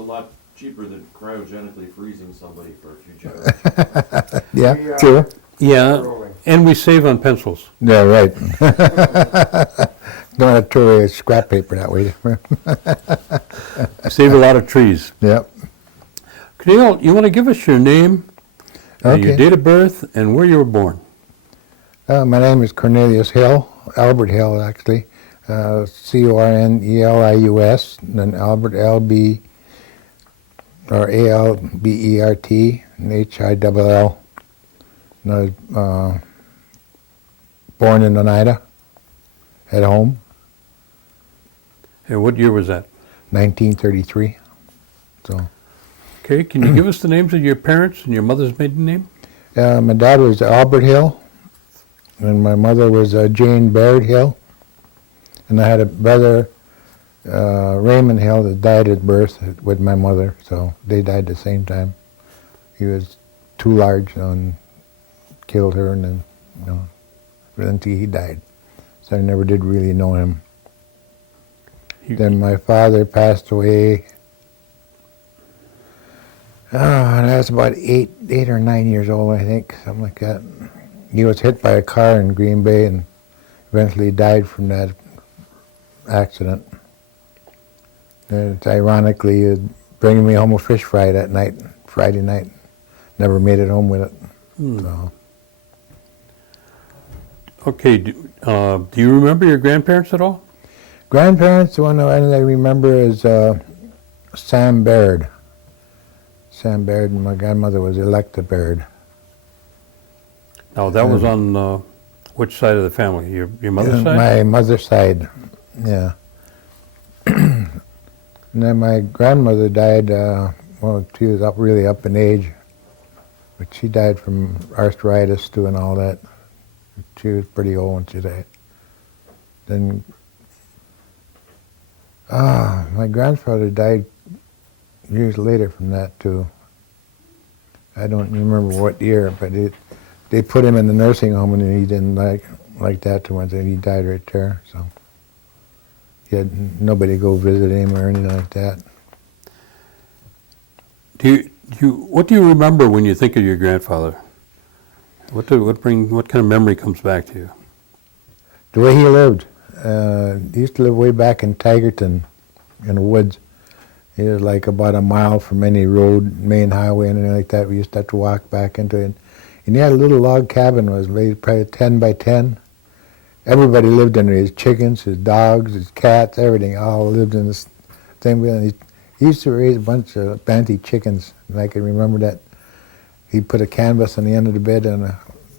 a lot cheaper than cryogenically freezing somebody for a few jars. Yeah, true. Yeah, and we save on pencils. Yeah, right. Don't have to throw away scrap paper that way. Save a lot of trees. Yep. Cornel, you want to give us your name, your Okay. date of birth, and where you were born? My name is Cornelius Hill, Albert Hill actually, Cornelius, and then Albert L-B, or A-L-B-E-R-T, and H-I-L-L. And I was born in Oneida, at home, And what year was that? 1933. So, Okay, can you give us the names of your parents and your mother's maiden name? my dad was Albert Hill, and my mother was Jane Baird Hill, and I had a brother, Raymond Hill, that died at birth with my mother, so they died at the same time. He was too large and killed her, and then, until he died. So I never did really know him. Then my father passed away, and I was about eight or 9 years old, I think, something like that. He was hit by a car in Green Bay and eventually died from that accident. And it's ironically, he was bringing me home a fish fry that night, Friday night. Never made it home with it. So. Okay, do you remember your grandparents at all? Grandparents, the one that I remember is Sam Baird. Sam Baird, and my grandmother was Electa Baird. Now, that was on which side of the family? Your mother's side? My mother's side, yeah. And then my grandmother died, well, she was really up in age, but she died from arthritis too and all that. She was pretty old when she died. Then, my grandfather died years later from that too. I don't remember what year, but they put him in the nursing home and he didn't like that too much, and he died right there. So he had nobody go visit him or anything like that. What do you remember when you think of your grandfather? What kind of memory comes back to you? The way he lived. He used to live way back in Tigerton, in the woods. He was like about a mile from any road, main highway, anything like that. We used to have to walk back into it. And he had a little log cabin. It was made probably 10 by 10. Everybody lived in there. His chickens, his dogs, his cats, everything, all lived in this thing. And he used to raise a bunch of banty chickens. And I can remember that. He put a canvas on the end of the bed, and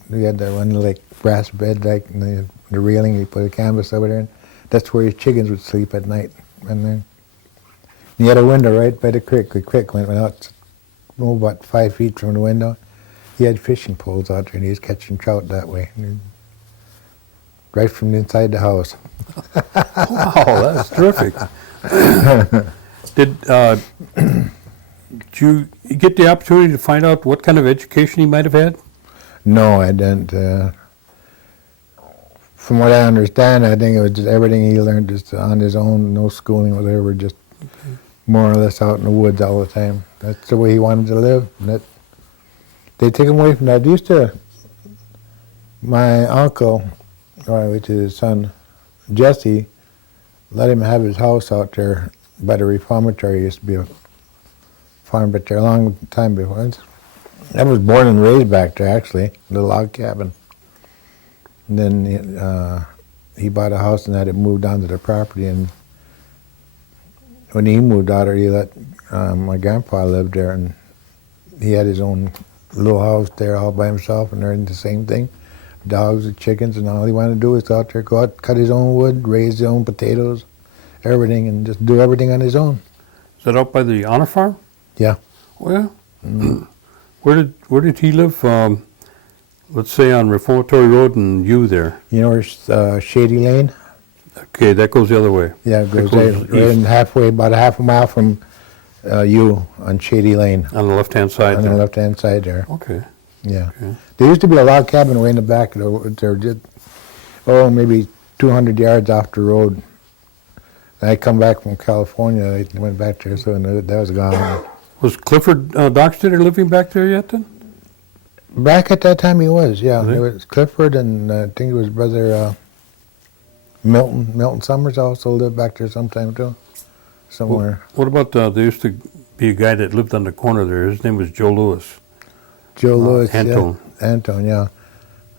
we had that one like brass bed, like the railing. He put a canvas over there, and that's where his chickens would sleep at night. And then he had a window right by the creek. The creek went out about 5 feet from the window. He had fishing poles out there, and he was catching trout that way, right from inside the house. Wow, that's terrific. Did you get the opportunity to find out what kind of education he might have had? No, I didn't. From what I understand, I think it was just everything he learned just on his own, no schooling, whatever, just more or less out in the woods all the time. That's the way he wanted to live. And they took him away from that. My uncle, which is his son, Jesse, let him have his house out there by the reformatory. It used to be a farm back there a long time before. I was born and raised back there, actually, in the log cabin. And then he bought a house and had it moved onto the property. And when he moved out there, he let my grandpa live there, and he had his own little house there all by himself, and they're in the same thing. Dogs and chickens, and all he wanted to do was go out there, cut his own wood, raise his own potatoes, everything, and just do everything on his own. Is that out by the Honor Farm? Yeah. Well, where did he live? Let's say on Reformatory Road and U there. You know where's Shady Lane? Okay, that goes the other way. Yeah, it goes right in halfway, about a half a mile from U on Shady Lane. On the left-hand side On there. the left-hand side there. Okay. Yeah. Okay. There used to be a log cabin way in the back. There just, maybe 200 yards off the road. I come back from California, I went back there, so that was gone. Was Clifford Dockstader living back there yet then? Back at that time he was, yeah. Was he? It was Clifford and I think it was brother Milton. Milton Summers also lived back there sometime too, somewhere. What about, there used to be a guy that lived on the corner there. His name was Joe Lewis. Joe Lewis, Antone. yeah. Antone, yeah.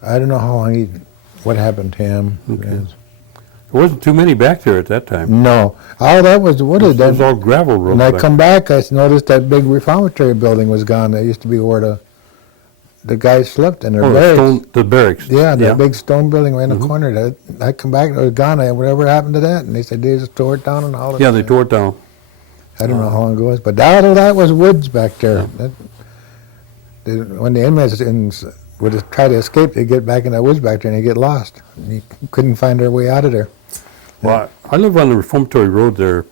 I don't know how long what happened to him. Okay. Yes. There wasn't too many back there at that time. No. Oh, that was wooded. It was all gravel roads. When I back come back, I noticed that big reformatory building was gone. That used to be where the guys slept in their barracks. The barracks. Yeah, the big stone building right in the corner. I come back, it was gone. Whatever happened to that? And they said they just tore it down and all that. Yeah, they tore it down. I don't know how long it was, but that was woods back there. When the inmates would try to escape, they'd get back in that woods back there and they'd get lost. And you couldn't find their way out of there. Well, I live on the Reformatory Road there,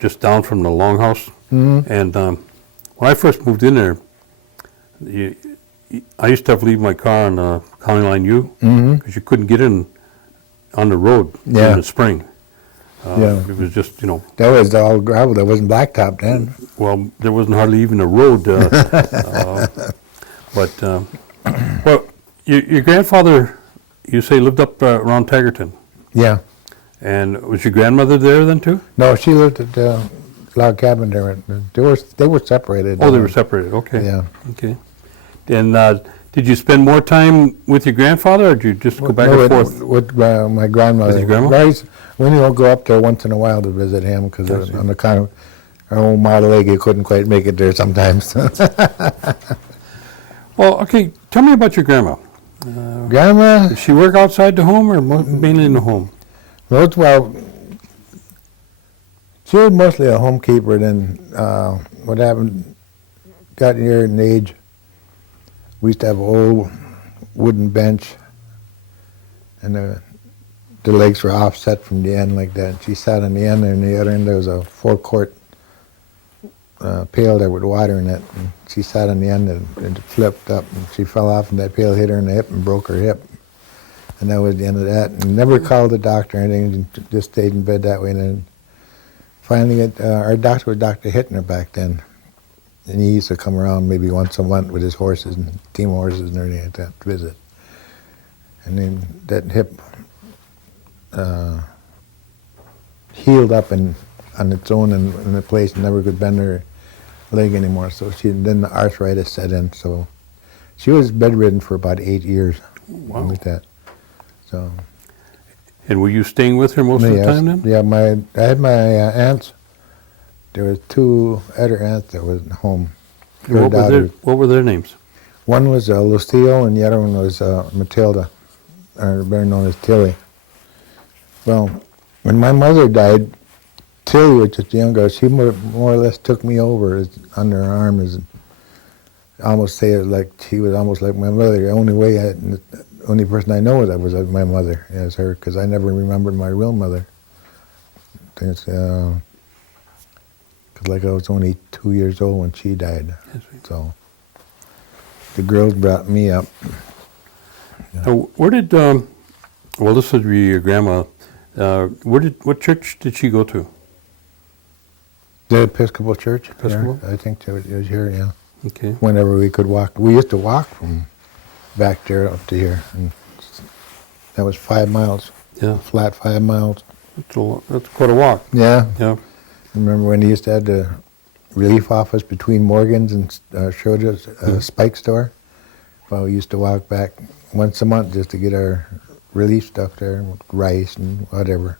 just down from the Longhouse. Mm-hmm. And when I first moved in there, I used to have to leave my car on County Line U because you couldn't get in on the road in the spring. It was just, That was all gravel. That wasn't blacktop then. well, there wasn't hardly even a road. Well, your grandfather, you say, lived up around Tigerton. Yeah. And was your grandmother there then too? No, she lived at the log cabin there. They were separated. Oh, they were separated. Okay. Yeah. Okay. And did you spend more time with your grandfather, or did you just go back and forth? With my grandmother. With your grandma? We will go up there once in a while to visit him because on the kind of our old model leg, he couldn't quite make it there sometimes. Well, okay. Tell me about your grandma. Grandma, Did she work outside the home or mainly in the home? well, she was mostly a homekeeper. Then what happened? Got near an age. We used to have an old wooden bench, and the legs were offset from the end like that. She sat on the end, and the other end there was a 4-quart pail there with water in it. And she sat on the end, and it flipped up, and she fell off, and that pail hit her in the hip and broke her hip. And that was the end of that. And never called the doctor or anything, just stayed in bed that way. And then finally, our doctor was Dr. Hittner back then. And he used to come around maybe once a month with his horses and team horses and everything like that to visit. And then that hip healed up on its own in a place and never could bend her leg anymore. So then the arthritis set in. So she was bedridden for about 8 years. Wow. With that. So. And were you staying with her most of the time then? Yeah, I had my aunts. There were 2 other aunts that was home. What were their names? One was Lucille, and the other one was Matilda, or better known as Tilly. Well, when my mother died, Tilly was just a young girl. She more or less took me over under her arm. I almost say it like she was almost like my mother. The only person I know that was my mother, as her, because I never remembered my real mother. Because like I was only 2 years old when she died. So the girls brought me up. Now, where did, well, this would be your grandma, what church did she go to? The Episcopal Church. Episcopal? Here. I think it was here, yeah. Okay. Whenever we could walk. We used to walk from back there up to here. And that was 5 miles. Yeah. Flat 5 miles. That's quite a walk. Yeah. Yeah. Remember when they used to have the relief office between Morgan's and showed us a spike store? Well, we used to walk back once a month just to get our relief stuff there, rice and whatever.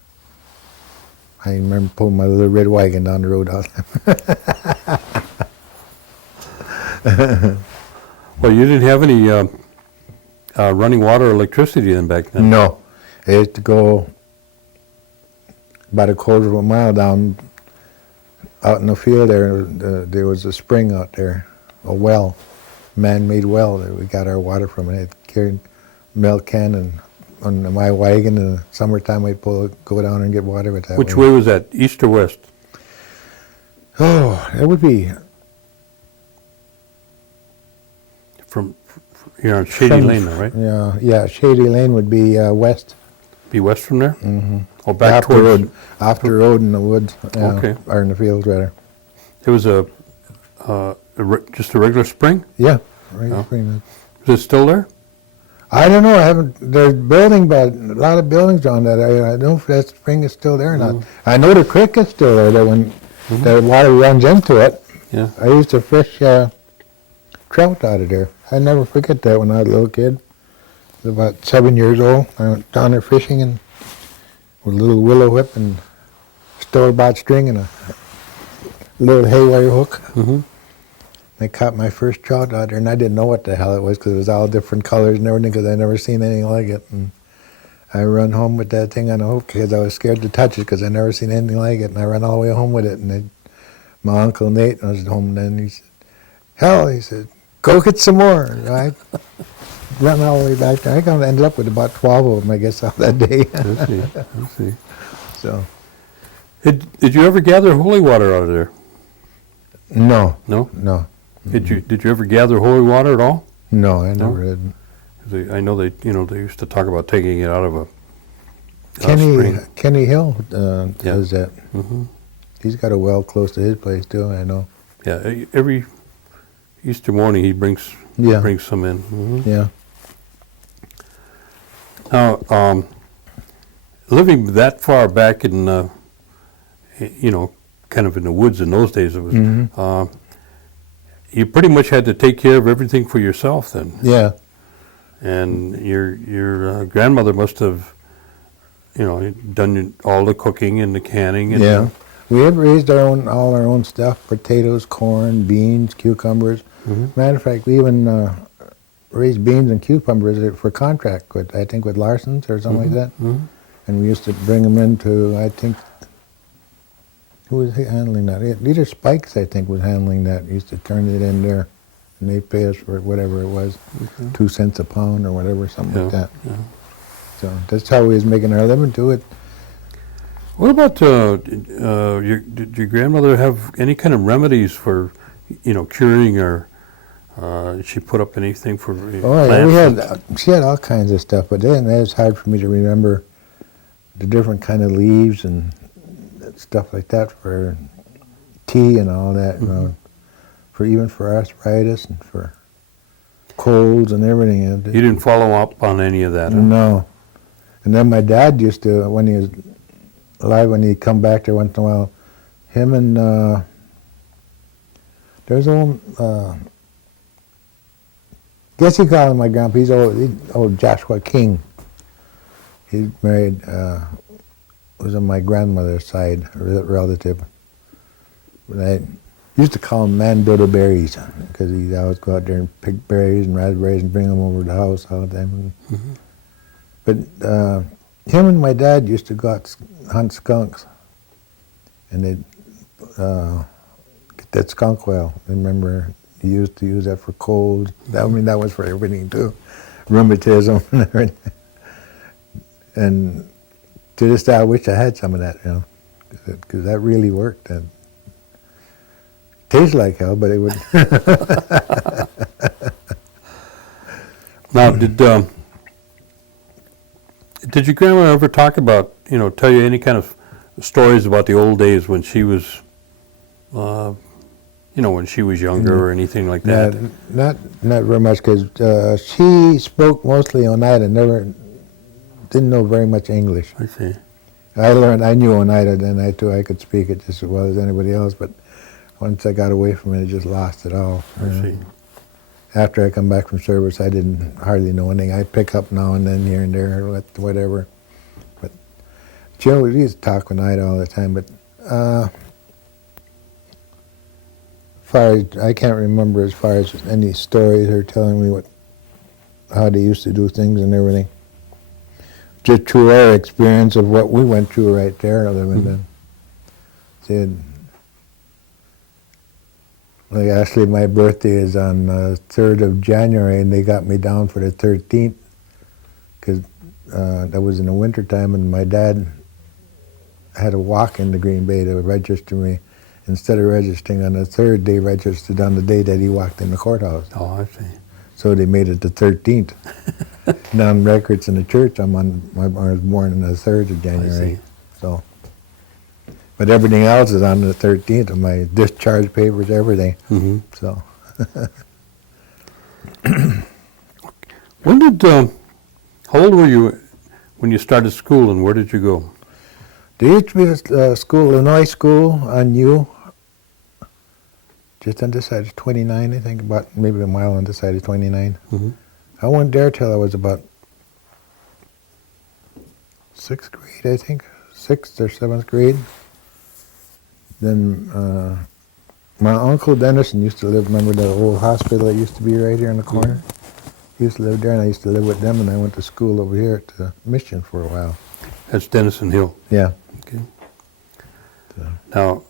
I remember pulling my little red wagon down the road all the time. Well, you didn't have any running water or electricity then back then? No. I used to go about a quarter of a mile down out in the field there. There was a spring out there, a well, man-made well that we got our water from. And I carried a milk can and on my wagon in the summertime we'd go down and get water with that. Which way was that, east or west? Oh, it would be From here on Shady Lane, though, right? Yeah, Shady Lane would be west. Be west from there? Mm-hmm. Oh, back off the towards, road, off the road in the woods, Okay. or in the fields rather. it was just a regular spring? Yeah, right. Oh. Spring. Is it still there? I don't know. I haven't. There's building, but a lot of buildings on that area. I don't know if that spring is still there or not. I know the creek is still there. That when the water runs into it. Yeah. I used to fish trout out of there. I never forget that when I was a little kid. I was about 7 years old. I went down there fishing and with a little willow whip and store-bought string and a little haywire hook. Mm-hmm. I caught my first trout out there, and I didn't know what the hell it was because it was all different colors and everything because I never seen anything like it. And I run home with that thing on a hook because I was scared to touch it because I never seen anything like it. And I ran all the way home with it. And my Uncle Nate was home then. He said, "Hell," he said, "go get some more." And I ran all the way back there. I ended up with about 12 of them, I guess, on that day. I see. So, Did you ever gather holy water out of there? no, No? no, Did you ever gather holy water at all? no, I never did. 'Cause I know they used to talk about taking it out of a spring. Kenny Hill does that. Mm-hmm. He's got a well close to his place too, I know. Yeah, every Easter morning he brings some in. Mm-hmm. Yeah. Now, living that far back in, kind of in the woods in those days, it was. You pretty much had to take care of everything for yourself then. Yeah. And your grandmother must have, done all the cooking and the canning. And Yeah. We had raised all our own stuff: potatoes, corn, beans, cucumbers. Matter of fact, we even raised beans and cucumbers for contract with, I think, with Larson's or something like that. And we used to bring them into, I think, who was handling that? Leader Spikes, I think, was handling that. He used to turn it in there, and they'd pay us for whatever it was, 2 cents a pound or whatever, something like that. Yeah. So that's how we was making our living to it. What about did your grandmother have any kind of remedies for, curing, or did she put up anything for Oh, plants? yeah, she had all kinds of stuff, but then it was hard for me to remember the different kind of leaves and stuff like that for tea and all that, even for arthritis and for colds and everything. You didn't follow up on any of that? Huh? No. And then my dad used to, when he was alive, when he'd come back there once in a while, him and there's old, guess you call him my grandpa, he's old Joshua King. He married, was on my grandmother's side, a relative. But I used to call him Man Dodo Berries, because he'd always go out there and pick berries and raspberries and bring them over to the house all the time. But him and my dad used to go out hunt skunks, and they'd get that skunk oil. Remember, he used to use that for colds. That was for everything too, rheumatism and everything. And to this day, I wish I had some of that, because that really worked. And tastes like hell, but it would. Now, did your grandma ever talk about, tell you any kind of stories about the old days when she was, when she was younger or anything like that? Not very much, because she spoke mostly Oneida, didn't know very much English. I see. I knew Oneida, then I could speak it just as well as anybody else, but once I got away from it, I just lost it all. I see. After I come back from service, I didn't hardly know anything. I'd pick up now and then here and there, whatever. But Joe, we used to talk Oneida all the time, but I can't remember as far as any stories or telling me how they used to do things and everything. Just through our experience of what we went through right there. Like actually, my birthday is on the 3rd of January, and they got me down for the 13th, because that was in the wintertime, and my dad had to walk into Green Bay to register me. Instead of registering on the 3rd, they registered on the day that he walked in the courthouse. Oh, I see. So they made it the 13th. And on records in the church, I was born on the 3rd of January. So, but everything else is on the 13th. My discharge papers, everything. Mm-hmm. So, When did, how old were you when you started school, and where did you go? there used to be a school, Illinois school on U, just on this side of 29, I think, about maybe a mile on this side of 29. Mm-hmm. I went there till I was about 6th grade, I think, 6th or 7th grade. Then my uncle Dennison used to live, remember the old hospital that used to be right here in the corner? He used to live there, and I used to live with them, and I went to school over here at the Mission for a while. That's Denison Hill. Yeah. Okay. So, Now,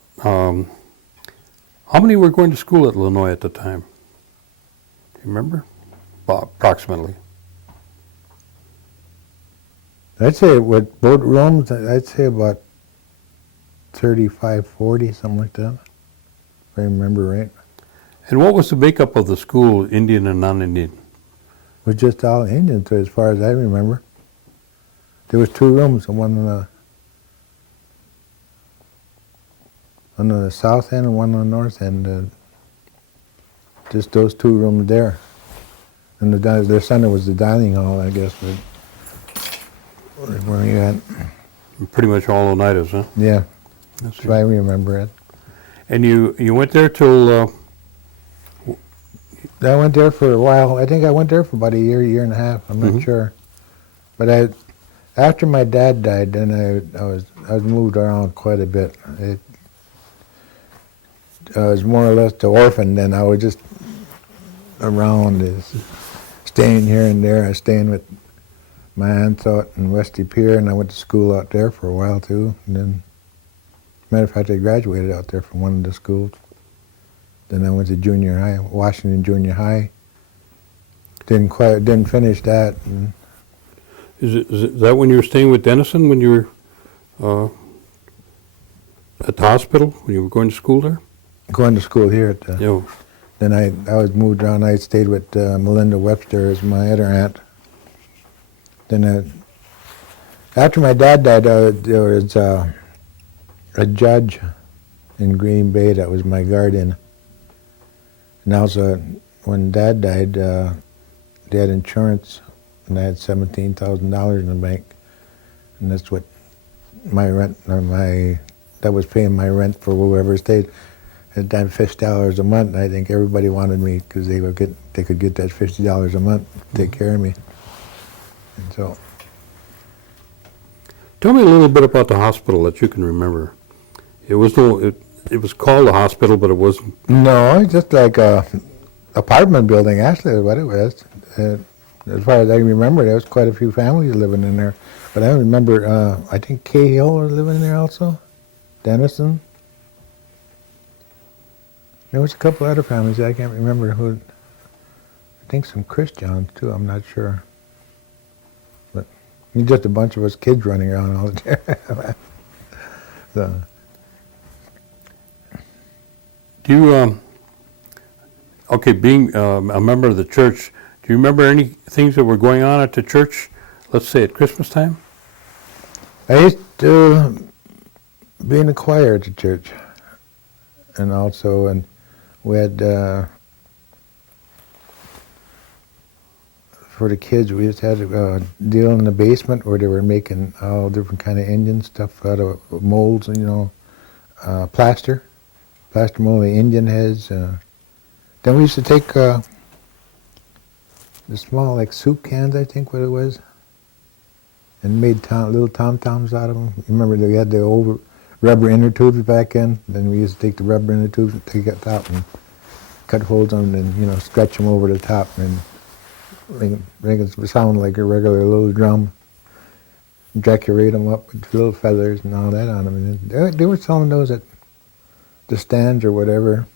how many were going to school at Illinois at the time? Do you remember? Well, approximately. I'd say with both rooms, I'd say about 35, 40, something like that, if I remember right. And what was the makeup of the school, Indian and non-Indian? It was just all Indian, so as far as I remember. There was 2 rooms, one on the south end and one on the north end. Just those 2 rooms there. And their center was the dining hall, I guess, but where you had, Pretty much all Oneidas, huh? yeah, That's so I remember it. And you went there till, I went there for a while. I think I went there for about a year and a half. I'm not sure. But after my dad died, then I was moved around quite a bit. I was more or less the orphan then. I was just around, staying here and there. I was staying with my aunt out in Westy Pier, and I went to school out there for a while too. And then, matter of fact, I graduated out there from one of the schools. Then I went to junior high, Washington Junior High. Didn't finish that. And is that when you were staying with Denison, when you were at the hospital, when you were going to school there? going to school here at the, Yeah. then I was moved around. I stayed with Melinda Webster as my other aunt. Then after my dad died, there was a judge in Green Bay that was my guardian. And also, when Dad died, they had insurance, and I had $17,000 in the bank, and that's what my rent, that was paying my rent for whoever stayed. At that $50 a month, I think everybody wanted me because they could get that $50 a month to take care of me. And so, Tell me a little bit about the hospital that you can remember. It was called a hospital, but it wasn't. no, it's just like a apartment building, actually, is what it was. As far as I remember, there was quite a few families living in there. But I remember, I think Cahill was living there also, Dennison. There was a couple other families, I can't remember who. I think some Christians too, I'm not sure. But just a bunch of us kids running around all the time. So, Do you, okay, being a member of the church, do you remember any things that were going on at the church, let's say at Christmas time? I used to be in the choir at the church, and we had, for the kids, we just had a deal in the basement where they were making all different kind of Indian stuff out of molds, plaster mold, the Indian heads. Then we used to take the small, like, soup cans, I think what it was, and made little tom-toms out of them. You remember they had the old rubber inner tubes back in? Then we used to take the rubber inner tubes and take it out and cut holes on them and, stretch them over the top and make it sound like a regular little drum. Decorate them up with little feathers and all that on them. And they were selling those at the stands or whatever.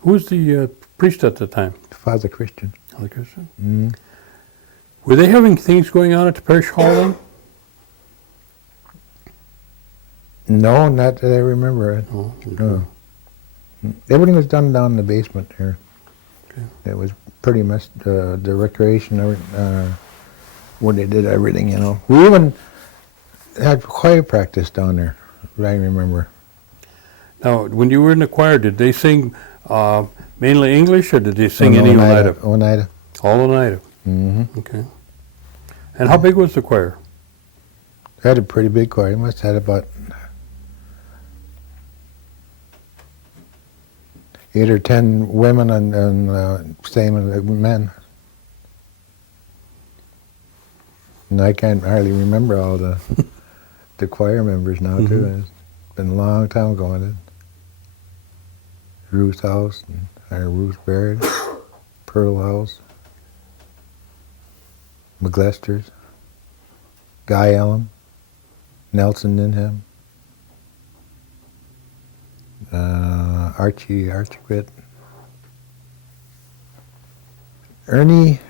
Who was the priest at the time? Father Christian. Father Christian? Mm-hmm. Were they having things going on at the parish hall then? No, not that I remember. Oh, okay. No. Everything was done down in the basement here. Okay. It was pretty much the recreation where they did everything, We even, had choir practice down there, I remember. Now, when you were in the choir, did they sing mainly English, or did they sing any Oneida? Oneida. All Oneida. Mm-hmm. Okay. And how big was the choir? They had a pretty big choir. They must have had about 8 or 10 women and same as men. And I can't hardly remember all the the choir members now too. It's been a long time going. Ruth House, Ruth Baird, Pearl House, McLesters, Guy Ellum, Nelson Ninham, Archie Witt, Ernie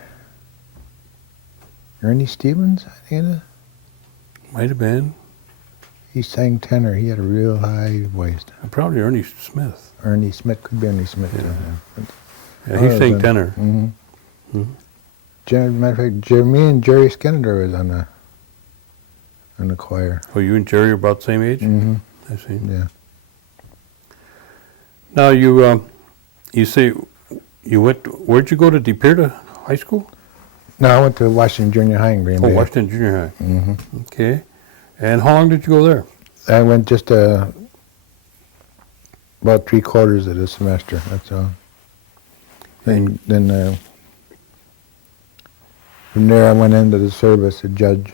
Stevens, I think. Might have been. He sang tenor. He had a real high voice. Probably Ernie Smith. Ernie Smith, could be Ernie Smith. Yeah, he sang tenor. Mm-hmm. Matter of fact, me and Jerry Skinner was on the choir. Oh, you and Jerry are about the same age? Mm-hmm. I see. Yeah. Now you say you went. Where'd you go to? De Pere High School? No, I went to Washington Junior High in Green Bay. Oh, Washington Junior High. Mm-hmm. Okay. And how long did you go there? I went just about 3/4 of the semester. That's all. Then from there I went into the service, a judge.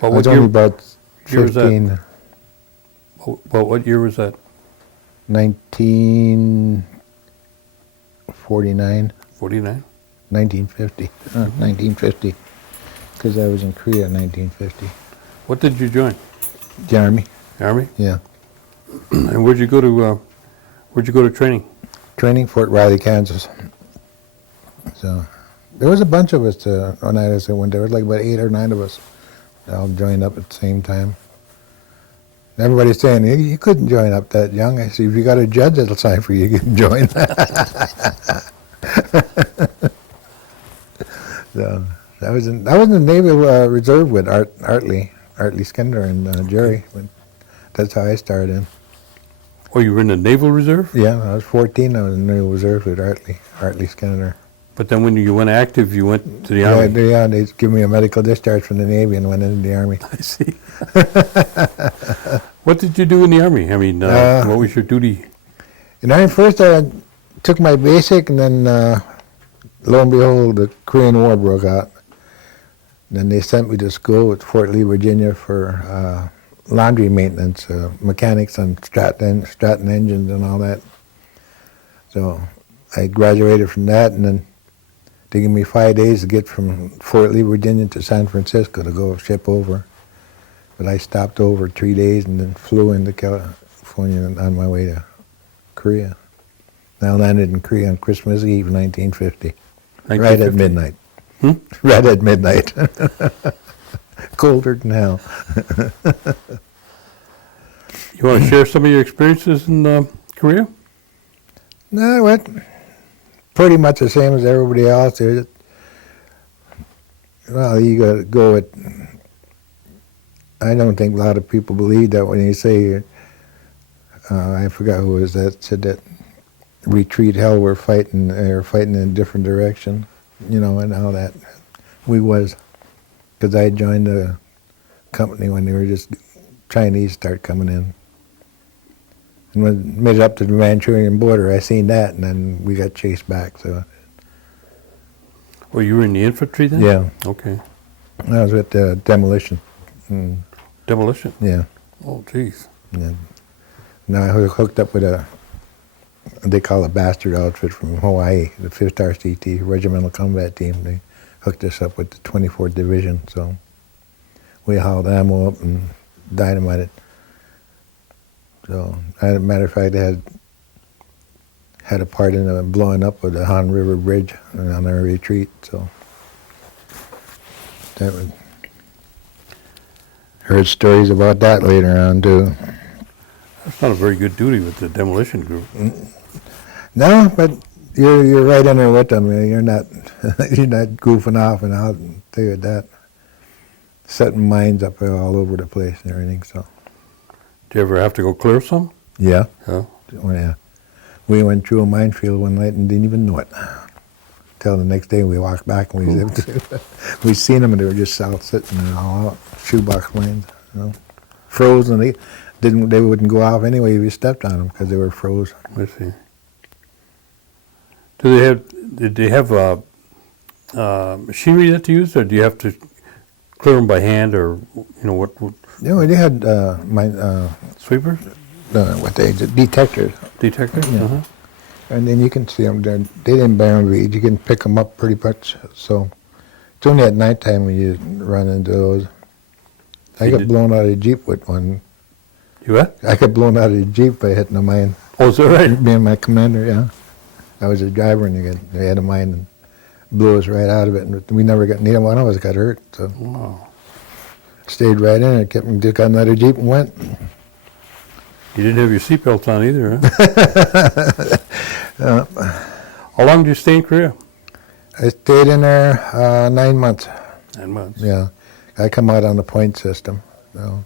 But I was only about 15. What year was that? 1949. 49? 1950. 1950. Because I was in Korea in 1950. What did you join? The Army. Army? Yeah. And where'd you go to training? Training, Fort Riley, Kansas. So there was a bunch of us when I went there. There was like about 8 or 9 of us. They all joined up at the same time. Everybody's saying, you couldn't join up that young. I said, if you got a judge that'll sign for you, you can join. So I was in the Naval Reserve with Artley Skinner and Jerry. That's how I started in. Oh, you were in the Naval Reserve? Yeah, when I was 14. I was in the Naval Reserve with Artley Skinner. But then when you went active, you went to the Army? Yeah, they gave me a medical discharge from the Navy and went into the Army. I see. What did you do in the Army? I mean, what was your duty? In the Army, first I took my basic, and then lo and behold, the Korean War broke out. Then they sent me to school at Fort Lee, Virginia for laundry maintenance, mechanics on Stratton engines and all that. So I graduated from that, and then they gave me 5 days to get from Fort Lee, Virginia to San Francisco to go ship over. But I stopped over 3 days and then flew into California on my way to Korea. I landed in Korea on Christmas Eve, 1950. Right at midnight. Right at midnight. Colder than hell. You want to share some of your experiences in Korea? No, what? Pretty much the same as everybody else. Well, you got to go with. I don't think a lot of people believe that when you say. I forgot who was that said that. Retreat hell, we're fighting. They're fighting in a different direction, and all that. We was, because I joined the company when they were just Chinese start coming in. And when we made it up to the Manchurian border, I seen that, and then we got chased back. So. Oh, you were in the infantry then? Yeah. Okay. I was with demolition. Demolition? Yeah. Oh, jeez. Yeah. Now I was hooked up with they call it a bastard outfit from Hawaii, the 5th RCT, Regimental Combat Team. They hooked us up with the 24th Division, so we hauled ammo up and dynamited. So, as a matter of fact, I had a part in the blowing up of the Han River Bridge on our retreat, so that was, heard stories about that later on, too. That's not a very good duty with the demolition group. No, but you're right in there with them. You're not goofing off, and I'll tell you that. setting mines up all over the place and everything. So Do you ever have to go clear some? yeah, Yeah. oh, yeah. We went through a minefield one night and didn't even know it. Till the next day we walked back and we seen them and they were just out sitting there all out, shoebox mines, you know, frozen. They wouldn't go off anyway if you stepped on them because they were froze. I see. Did they have machinery that they used, or do you have to clear them by hand, or what You know, they had sweepers, detectors, detectors? Yeah. Uh-huh. and then you can see them. They didn't bury them. You can pick them up pretty much. So it's only at nighttime when you run into those. I got blown out of a Jeep with one. You what? I got blown out of a Jeep by hitting a mine. Oh, is that right? Being my commander, yeah. I was a driver and they had a mine and blew us right out of it. And we never got, neither one of us got hurt. So Wow. stayed right in it, just got another Jeep and went. You didn't have your seatbelt on either, huh? How long did you stay in Korea? I stayed in there 9 months. 9 months. Yeah. I come out on the point system. So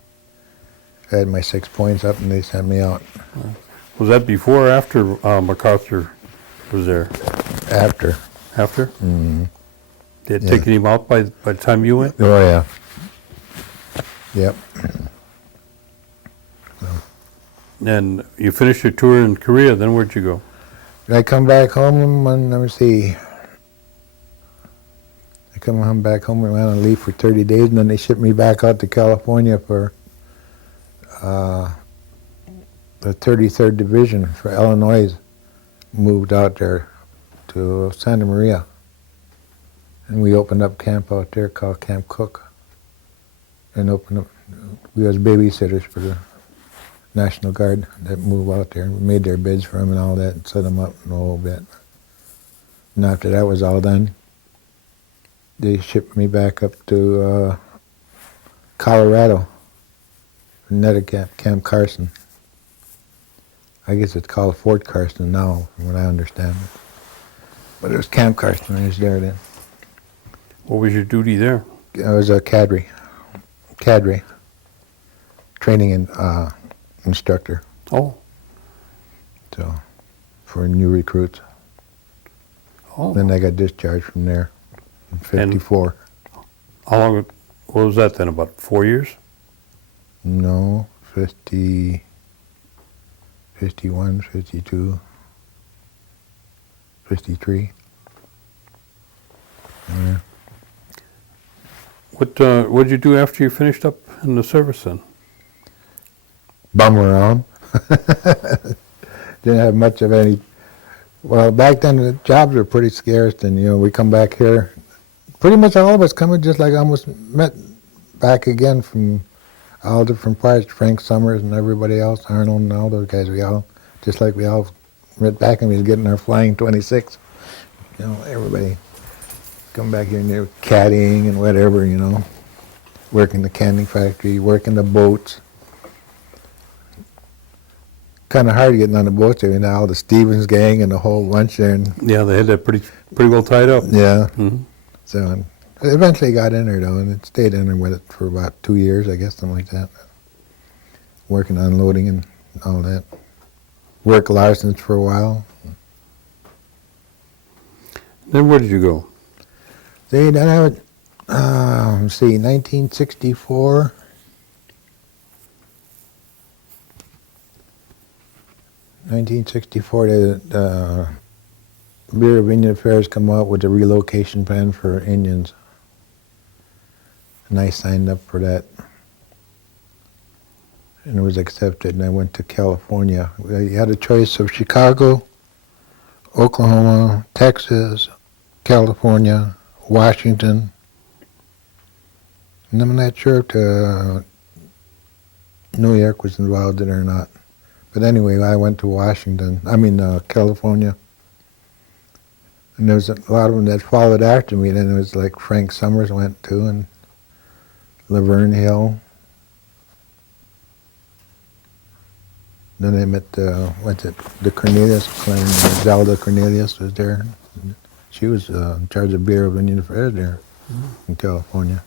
I had my 6 points up and they sent me out. Was that before or after McLester was there? After. After? Mm-hmm. They had taken him out by the time you went? Oh, yeah. Yep. And you finished your tour in Korea, then where'd you go? I come back home and let me see. I come back home and went on leave for 30 days and then they shipped me back out to California for the 33rd Division for Illinois. Moved out there to Santa Maria. And we opened up camp out there called Camp Cook. And we was babysitters for the National Guard that moved out there. We made their beds for them and all that and set them up and a whole bit. And after that was all done, they shipped me back up to Colorado, another Camp Carson. I guess it's called Fort Carson now, from what I understand. But it was Camp Carson when I was there then. What was your duty there? I was a cadre training and instructor. Oh. So, for new recruits. Oh. Then I got discharged from there in 54. How long, what was that then, about 4 years? No, 50, 51, 52, 53. Yeah. What did you do after you finished up in the service then? Bum around. Didn't have much of any. Well, back then the jobs were pretty scarce, and we come back here. Pretty much all of us coming just like almost met back again from all different parts. Frank Summers and everybody else, Arnold and all those guys. We all met back and we was getting our flying 26. Everybody come back here and they're caddying and whatever. Working the canning factory, working the boats. Kind of hard getting on the boats there, all the Stevens gang and the whole bunch there. And Yeah, they had that pretty well tied up. yeah. Mm-hmm. So eventually got in there though, and it stayed in there with it for about 2 years, I guess, something like that. Working unloading and all that. Worked Larson's for a while. Then where did you go? Then I would, let's see, 1964. The Bureau of Indian Affairs come out with a relocation plan for Indians. And I signed up for that. And it was accepted, and I went to California. We had a choice of Chicago, Oklahoma, Texas, California, Washington. And I'm not sure if New York was involved in it or not. But anyway, I went to California. And there was a lot of them that followed after me. Then it was like Frank Summers went to, and Laverne Hill. Then I went to the Cornelius clan. Zelda Cornelius was there. She was in charge of Bureau of Indian Affairs there in California.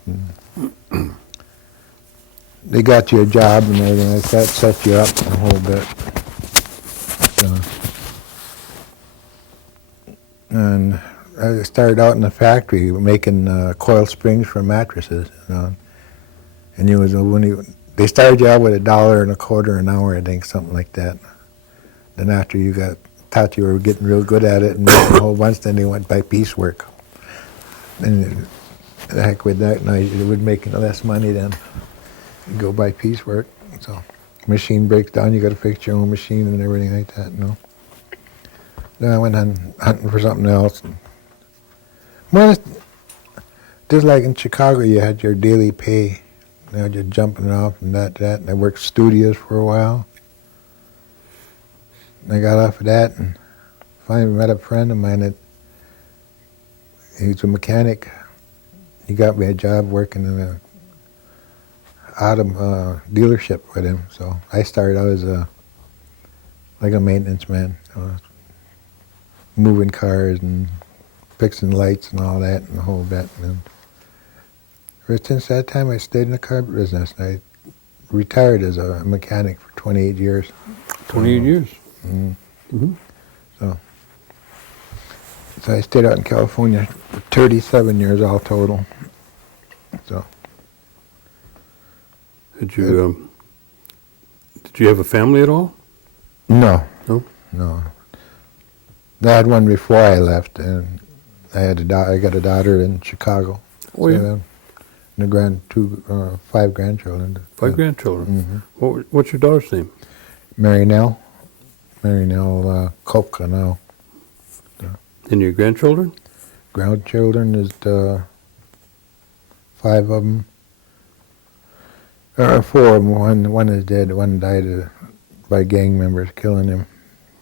they got you a job and everything like that, set you up a whole bit. So, and I started out in the factory making coil springs for mattresses, you know. And they started you out with $1.25 an hour, I think, something like that. Then after you thought you were getting real good at it and making a whole bunch, then they went by piecework. And the heck with that, now you would make less money then. You go by piecework. So machine breaks down, you got to fix your own machine and everything like that, you know. Then I went hunting for something else. Well, just like in Chicago, you had your daily pay. You know, just jumping off and that. And I worked studios for a while. And I got off of that and finally met a friend of mine that he's a mechanic. He got me a job working in a auto dealership with him. So I started out as like a maintenance man, moving cars and fixing lights and all that and the whole bit. And ever since that time, I stayed in the car business. I retired as a mechanic for 28 years. 28 years. Mm-hmm. So I stayed out in California for 37 years all total. So. Did you have a family at all? No. No? No. I had one before I left, and I got a daughter in Chicago. Oh, yeah. And 5 grandchildren. 5 grandchildren. Mm-hmm. What's your daughter's name? Mary Nell Kopka now. And your grandchildren? Grandchildren is 5 of them. 4 of them. One is dead. One died by gang members killing him.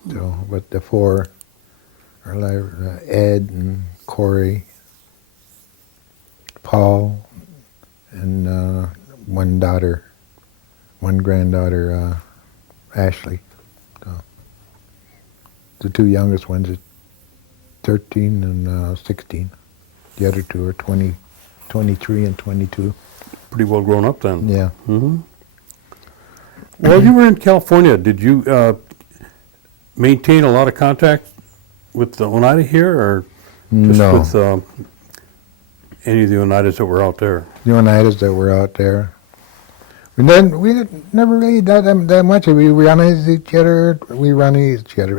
So, but the 4 are alive. Ed and Corey, Paul, and one granddaughter, Ashley. So, the 2 youngest ones are 13 and 16. The other 2 are 23 and 22. Pretty well grown up then. Yeah. Mm-hmm. While you were in California, did you maintain a lot of contact with the Oneida here, or just No. with any of the Oneidas that were out there? The Oneidas that were out there. And then we never really did that much. We run against each other.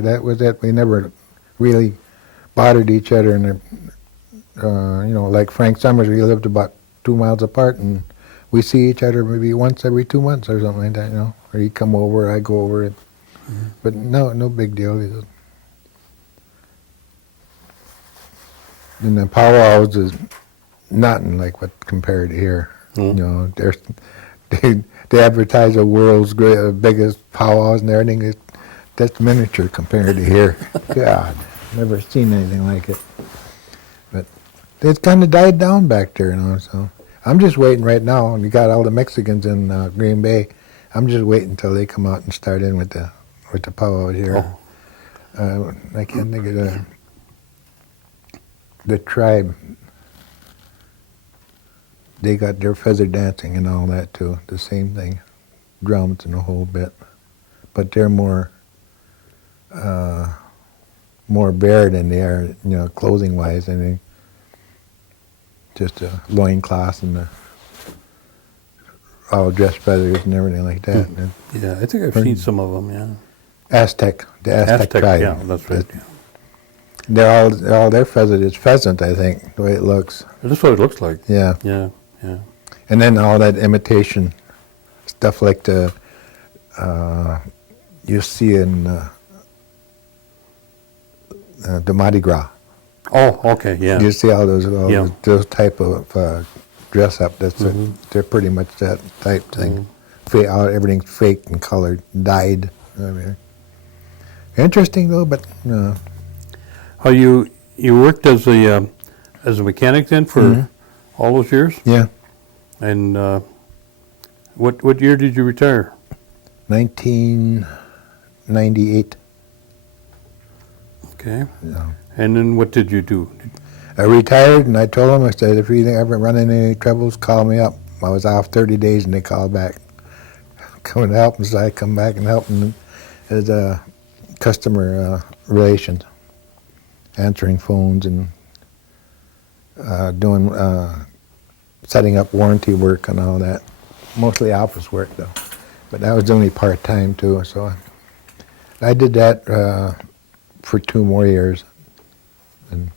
That was it. We never really bothered each other. And like Frank Summers, we lived about 2 miles apart, and we see each other maybe once every 2 months or something like that. You know, or he'd come over, I go over. But no big deal. And the powwows is nothing like what compared to here. You know, they advertise the world's biggest powwows and everything. That's miniature compared to here. God, never seen anything like it. But it's kind of died down back there, you know. So I'm just waiting right now. And you got all the Mexicans in Green Bay. I'm just waiting until they come out and start in with the powwows here. I can't think of the tribe. They got their feather dancing and all that too. The same thing, drums and a whole bit, but they're more bare than they are, you know, clothing wise. I mean, just a loincloth and all dressed feathers and everything like that. Yeah, I think I've seen some of them. Yeah. The Aztec tribe. Yeah, that's right. Yeah. They're all their feathered. It's pheasant, I think, the way it looks. That's what it looks like. Yeah. Yeah, yeah. And then all that imitation stuff like the you see in the Mardi Gras. Oh, okay, yeah. You see all those type of dress up. They're pretty much that type thing. Everything's fake and colored, dyed. I mean, interesting though, but no. How you worked as a mechanic then for all those years? Yeah. And what year did you retire? 1998. Okay. Yeah. And then what did you do? I retired, and I told them, I said, if you ever run into any troubles, call me up. I was off 30 days, and they called back. coming to help him, so I come back and help him as customer relations, answering phones and doing setting up warranty work and all that. Mostly office work though, but that was only part-time too. So I did that for 2 more years. And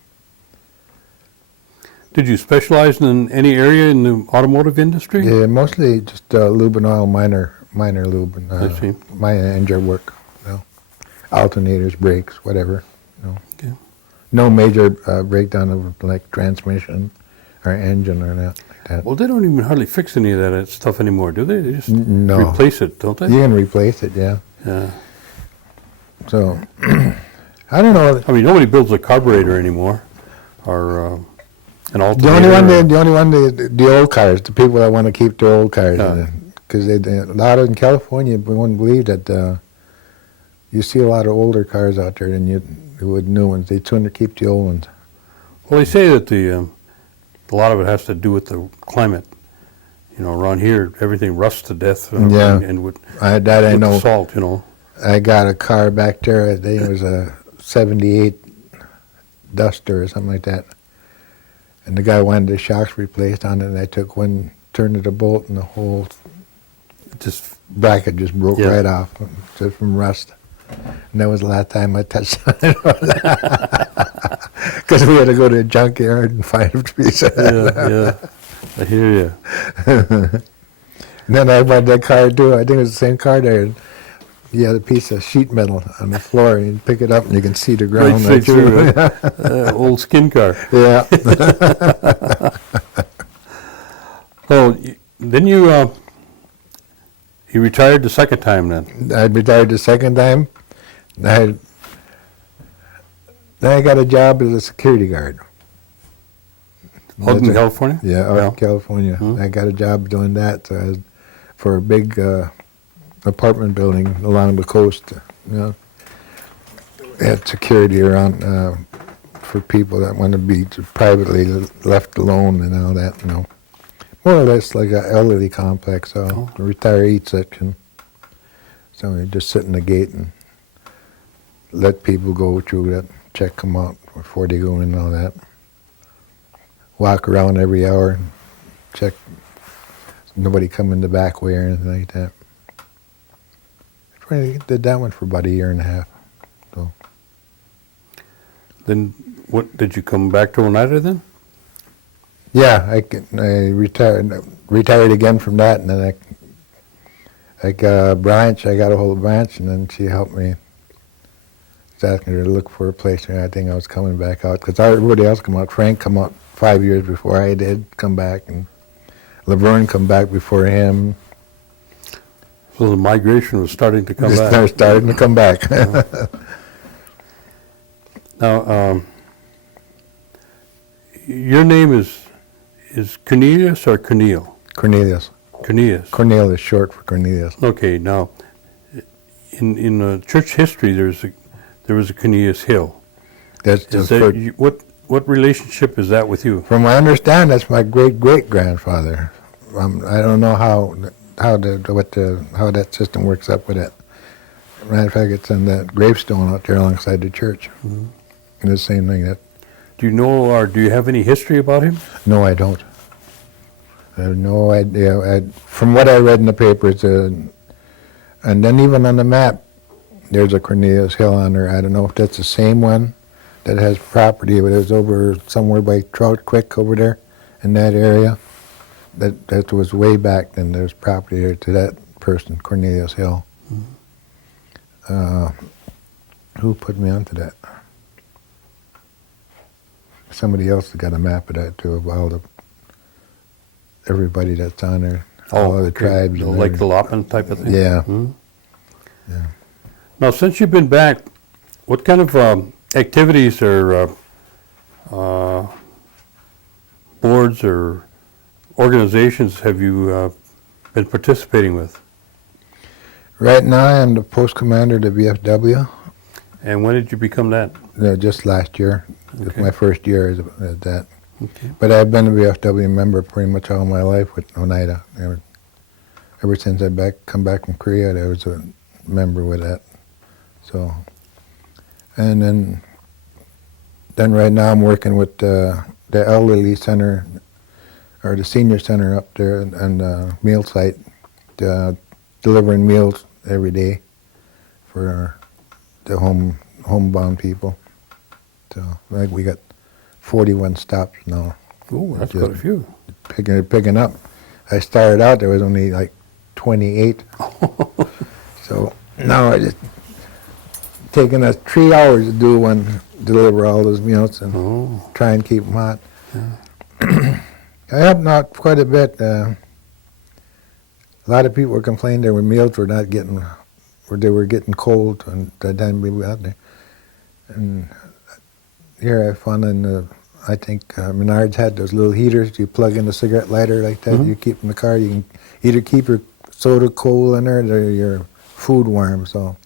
Did you specialize in any area in the automotive industry? yeah, mostly just lube and oil, minor lube and I see. minor engine work. You know, alternators, brakes, whatever. You know. Okay. No major breakdown of like transmission or engine or that like that. Well, they don't even hardly fix any of that stuff anymore, do they? They just No. replace it, don't they? You can replace it, yeah. Yeah. So I don't know. I mean, nobody builds a carburetor anymore, or an alternator. The only one, the old cars, the people that want to keep their old cars, Yeah. because a lot of in California, we wouldn't believe that you see a lot of older cars out there than you would new ones. They sooner keep the old ones. Well, they say that a lot of it has to do with the climate. You know, around here, everything rusts to death. Yeah. And with I the know. salt, you know. I got a car back there. I think it was a '78 Duster or something like that. And the guy wanted the shocks replaced on it, and I took one, turned it a bolt, and the whole Just bracket just broke Yeah. right off just from rust. And that was the last time I touched it. Because we had to go to a junkyard and find a piece of it. yeah. I hear you. And then I bought that car too. I think it was the same car there. And you had a piece of sheet metal on the floor, and you pick it up and you can see the ground Right right straight through. through old skin car. Yeah. Oh, then you retired the second time then. I retired the second time. Then I got a job as a security guard. Out in California? Yeah, out in California. Hmm. I got a job doing that for a big apartment building along the coast. You know, had security around for people that want to be privately left alone and all that. You know, more or less like an elderly complex, a retiree section. So you just sit in the gate and let people go through that, check them out before they go in and all that. Walk around every hour and check nobody come in the back way or anything like that. I did that one for about a year and a half. So Then what, did you come back to Oneida then? yeah, I retired again from that, and then I got a branch. I got a hold of Branch, and then she helped me. I was asking her to look for a place, and I think I was coming back out because everybody else come out. Frank come out 5 years before I did come back, and Laverne come back before him. So the migration was starting to come back. They're starting to come back. Now, your name is Cornelius or Cornel? Cornelius. Cornelius. Cornelius, short for Cornelius. Okay, now, in church history, there was a Cornelius Hill. That's Is just for, that, what relationship is that with you? from what I understand, that's my great-great-grandfather. I don't know how that system works up with it. Matter of fact, it's in that gravestone out there alongside the church. Mm-hmm. And the same thing. That Do you know, or do you have any history about him? no, I don't. I have no idea. From what I read in the papers, and then even on the map, there's a Cornelius Hill on there. I don't know if that's the same one that has property, but it was over somewhere by Trout Creek over there in that area. That was way back then. There's property there to that person, Cornelius Hill. Mm-hmm. Who put me onto that? Somebody else got a map of that too, of all everybody that's on there, all the tribes. and like the everything. Loppin type of thing? Yeah. Mhm. Yeah. Now, since you've been back, what kind of activities or boards or organizations have you been participating with? Right now, I'm the post commander of the VFW. And when did you become that? Just last year. It's Okay. my first year as that. Okay. But I've been a VFW member pretty much all my life with Oneida. ever since I come back from Korea, I was a member with that. So, and then right now I'm working with the elderly center, or the senior center up there, and the meal site, delivering meals every day for the homebound people. So, like, we got 41 stops now. Oh, that's Just quite a few. picking up. I started out, there was only like 28. So now I just taking us 3 hours to deliver all those meals and try and keep them hot. Yeah. I helped out quite a bit. A lot of people were complaining their meals were not getting, or they were getting cold and by the time we were out there. And here I found I think Menards had those little heaters. You plug in the cigarette lighter like that. You keep in the car. You can either keep your soda cold in there or your food warm. So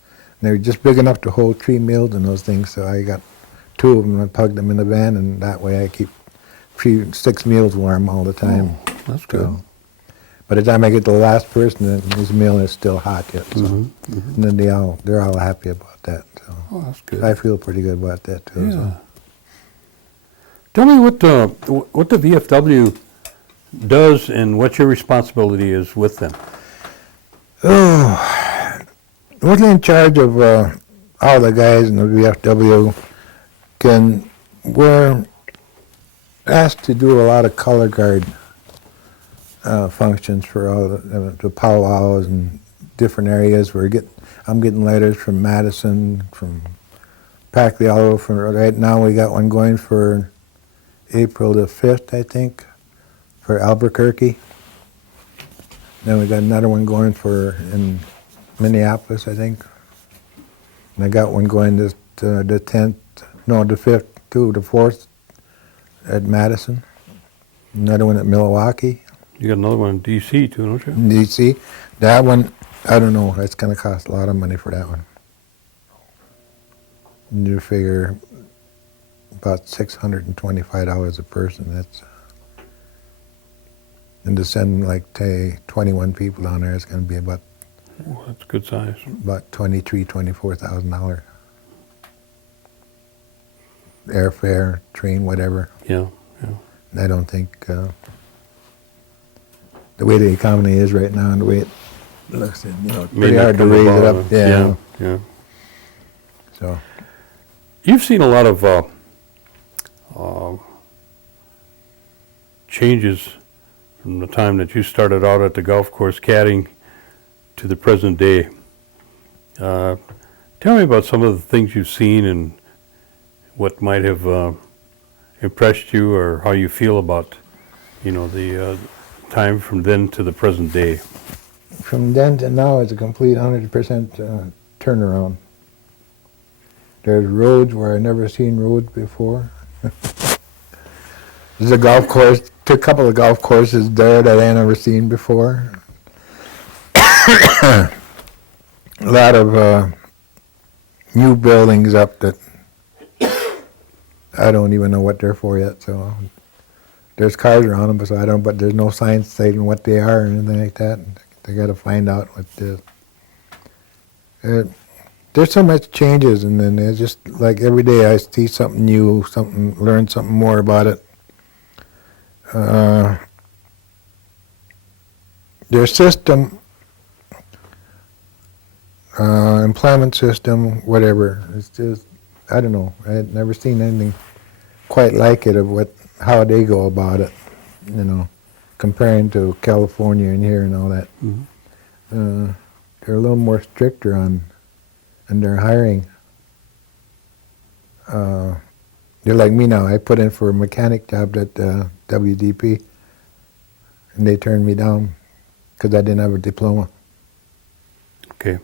they were just big enough to hold 3 meals in those things. So I got 2 of them and plugged them in the van, and that way I keep 6 meals warm all the time. Oh, that's good. So, by the time I get to the last person, then his meal is still hot yet. So. And then they're all happy about that. So. Oh, that's good. I feel pretty good about that too. Yeah. So. Tell me what the VFW does and what your responsibility is with them. Oh, we're in charge of all the guys in the VFW. We're asked to do a lot of color guard functions for all the powwows and different areas. I'm getting letters from Madison, from Pacquiao. Right now we got one going for April the 5th, I think, for Albuquerque. Then we got another one going in Minneapolis, I think. And I got one going the 5th to the 4th at Madison. Another one at Milwaukee. You got another one in D.C. too, don't you? In D.C. That one, I don't know. That's going to cost a lot of money for that one. You figure about $625 a person. That's and to send like 21 people down there, it's going to be about that's good size. about $24,000. Airfare, train, whatever. Yeah. And I don't think the way the economy is right now and the way it looks, it's pretty hard to raise it up. Yeah. So. You've seen a lot of changes from the time that you started out at the golf course caddying to the present day. Tell me about some of the things you've seen and what might have impressed you, or how you feel about, the time from then to the present day. From then to now, it's a complete 100% turnaround. There's roads where I've never seen roads before. There's a golf course, a couple of golf courses there that I never seen before. A lot of new buildings up that I don't even know what they're for yet. So there's cars around them, but there's no signs stating what they are or anything like that. They got to find out what this. There's so much changes, and then it's just like every day I see something new, learn something more about it. Their system, employment system, whatever. It's just, I don't know. I had never seen anything quite like it of how they go about it, comparing to California and here and all that. They're a little more stricter on their hiring. They're like me now. I put in for a mechanic job at WDP, and they turned me down because I didn't have a diploma. Okay.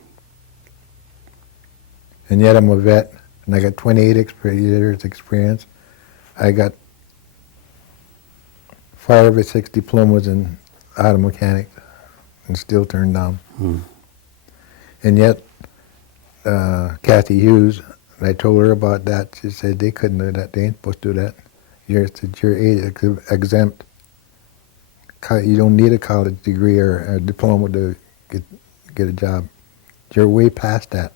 And yet I'm a vet, and I got 28 years experience. I got 5 or 6 diplomas in auto mechanics, and still turned down. And yet, Kathy Hughes, I told her about that. She said they couldn't do that. They ain't supposed to do that. You're exempt. You don't need a college degree or a diploma to get a job. You're way past that.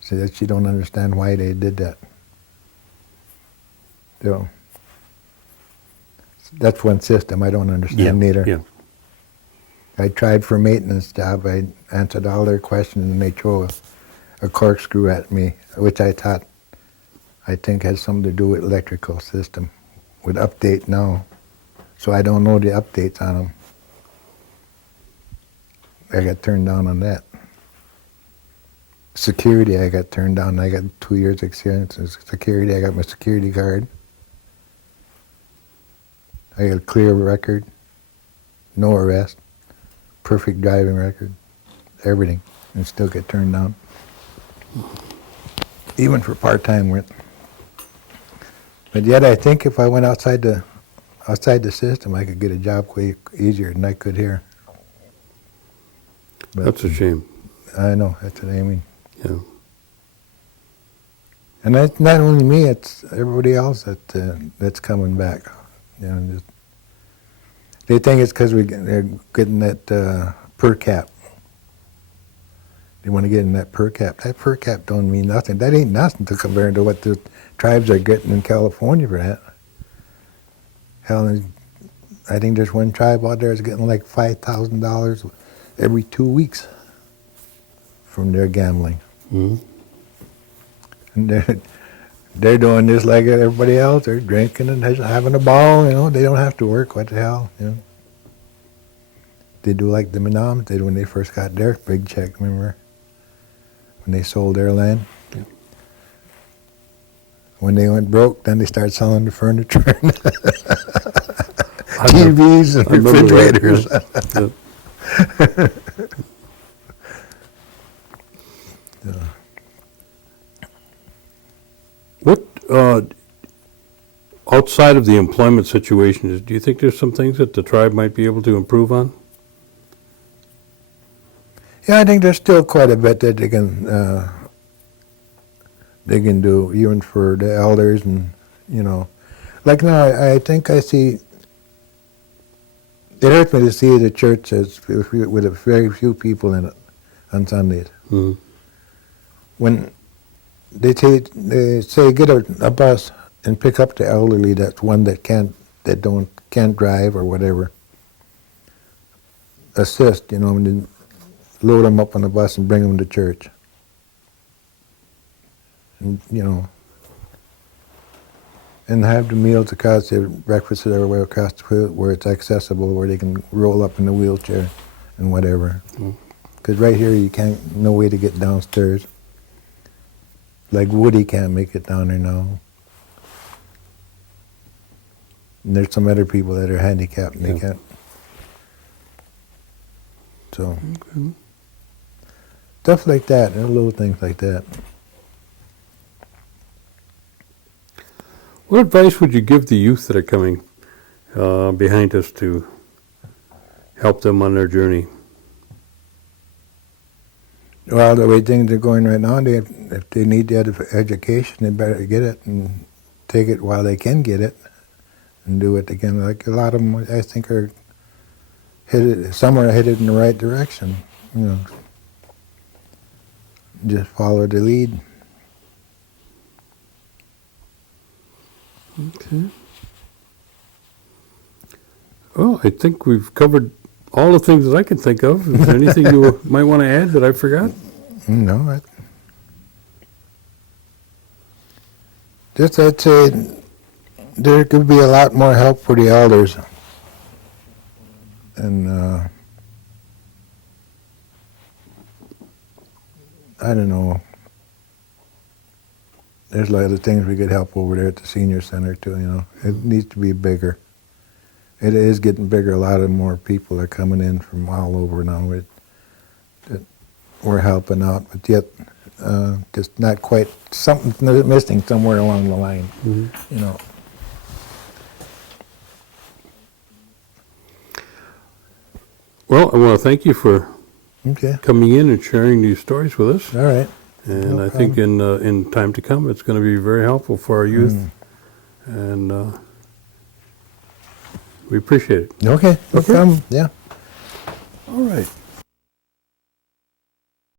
So that you don't understand why they did that. So that's one system I don't understand neither. Yeah. I tried for a maintenance job. I answered all their questions, and they throw a corkscrew at me, which I think has something to do with electrical system, with update now. So I don't know the updates on them. I got turned down on that. Security, I got turned down. I got 2 years experience in security. I got my security card. I got a clear record, no arrest, perfect driving record, everything, and still get turned down. Even for part-time work. But yet I think if I went outside the system, I could get a job way easier than I could here. But That's a shame. I know, that's what I mean. Yeah. And that's not only me, it's everybody else that's coming back. You know, they think it's because they're getting that per cap. They want to get in that per cap. That per cap don't mean nothing. That ain't nothing to compare to what the tribes are getting in California for that. Hell, I think there's one tribe out there that's getting like $5,000 every 2 weeks from their gambling. Mm-hmm. And they're doing just like everybody else. They're drinking and having a ball, you know. They don't have to work. What the hell, you know. They do like the Menoms did when they first got their big check, remember? When they sold their land. Yeah. When they went broke, then they started selling the furniture. TVs and refrigerators. Yeah. What, outside of the employment situation, do you think there's some things that the tribe might be able to improve on? Yeah, I think there's still quite a bit that they can do, even for the elders, and you know, like now I think I see. It hurts me to see the church with a very few people in it on Sundays. Mm-hmm. When they say get a bus and pick up the elderly, that's one that can't drive or whatever. Assist, you know, and then load them up on the bus and bring them to church. And, you know, and have the meals across the breakfast everywhere across the field where it's accessible, where they can roll up in the wheelchair and whatever. Because right here you can't, no way to get downstairs. Like Woody can't make it down there now. And there's some other people that are handicapped and they can't. So, stuff like that, and little things like that. What advice would you give the youth that are coming behind us to help them on their journey? Well, the way things are going right now, if they need the education, they better get it and take it while they can get it and do it again. Like a lot of them, I think, are some are headed in the right direction. You know, just follow the lead. Okay. Well, I think we've covered all the things that I can think of. Is there anything you might want to add that I forgot? No, just I'd say there could be a lot more help for the elders. And I don't know. There's a lot of things we could help over there at the senior center too, you know. It needs to be bigger. It is getting bigger. A lot of more people are coming in from all over now. We're helping out, but yet just not quite, something's missing somewhere along the line, you know. Well, I want to thank you for Okay. coming in and sharing these stories with us. All right. And No I think in time to come, it's going to be very helpful for our youth. And We appreciate it. Okay, no Okay. problem. Yeah. All right.